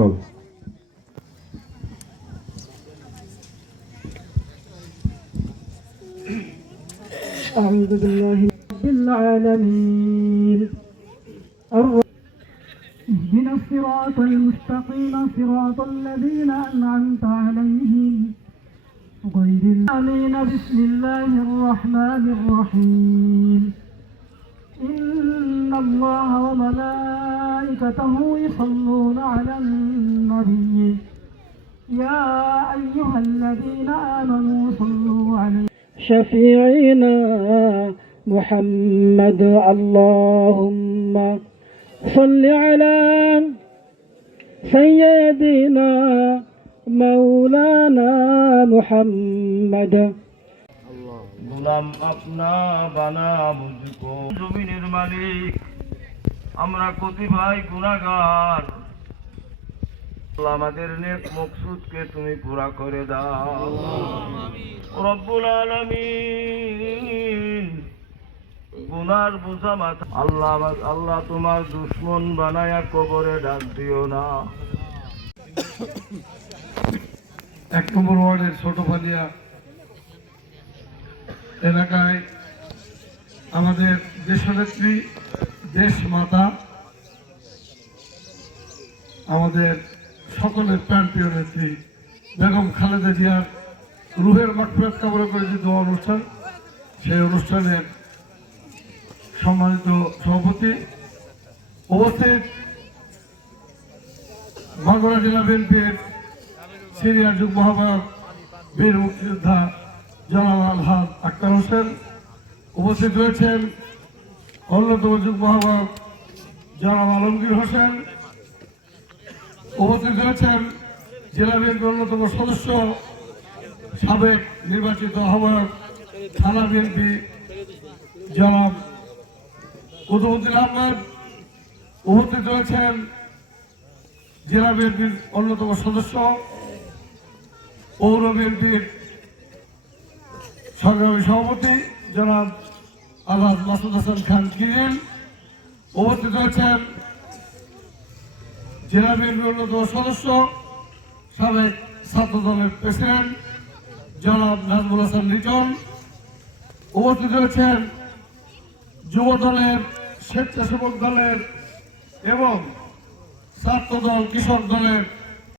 দল أعوذ بالله رب العالمين. اهدنا الصراط المستقيم صراط الذين أنعمت عليهم. غير الآمين بسم الله الرحمن الرحيم. إن الله وملائكته يصلون على النبي يا أيها الذين آمنوا صلوا عليه شفيعنا محمد اللهم صل على سيدنا مولانا محمد গোলাম আপনা বানা মুঝকো জমিনের মালিক আমরা কতিভাই গুণাগার আল্লাহ, আমাদের নেক মকসুদকে তুমি পুরা করে দাও। রব্বুল আলামিন। গুনার বোঝা মাথা আল্লাহ আল্লাহ তোমার দুশ্মন বানায়া কবরে ডাক দিও না। এক নম্বর ওয়ার্ডের ছোট ফালিয়া এলাকায় আমাদের দেশনেত্রী দেশ মাতা আমাদের সকলের প্রাণপ্রিয় নেত্রী বেগম খালেদা জিয়ার রুহের মাকফিরাত কামনা করে যে দোয়া অনুষ্ঠান, সেই অনুষ্ঠানের সম্মানিত সভাপতি উপস্থিত মাগুরা জেলা বিএনপির সিনিয়র যুগ মহাভারত বীর মুক্তিযোদ্ধা জনাব আলহাদ আক্তার হোসেন, উপস্থিত রয়েছেন অন্যতম যুগ মহাভারত জনাব আলমগীর হোসেন উপস্থিত রয়েছেন জেলা বিএনপির অন্যতম সদস্য, সাবেক নির্বাচিত আহ্বায়ক থানা বিএনপি জনাব কুতুবুদ্দিন আহমেদ। উপস্থিত রয়েছেন জেলা বিএনপির অন্যতম সদস্য, পৌর বিএনপির সংগ্রামী সভাপতি জনাব আলহাজ মাসুদ হাসান খান কিরিল। উপস্থিত রয়েছেন জেলা বিএনপির সদস্য, সাবেক ছাত্র দলের প্রেসিডেন্ট, জনাব নাজমুল হাসান রিটন উপস্থিত রয়েছেন যুব দলের স্বেচ্ছাসেবক দলের এবং ছাত্র দল কৃষক দলের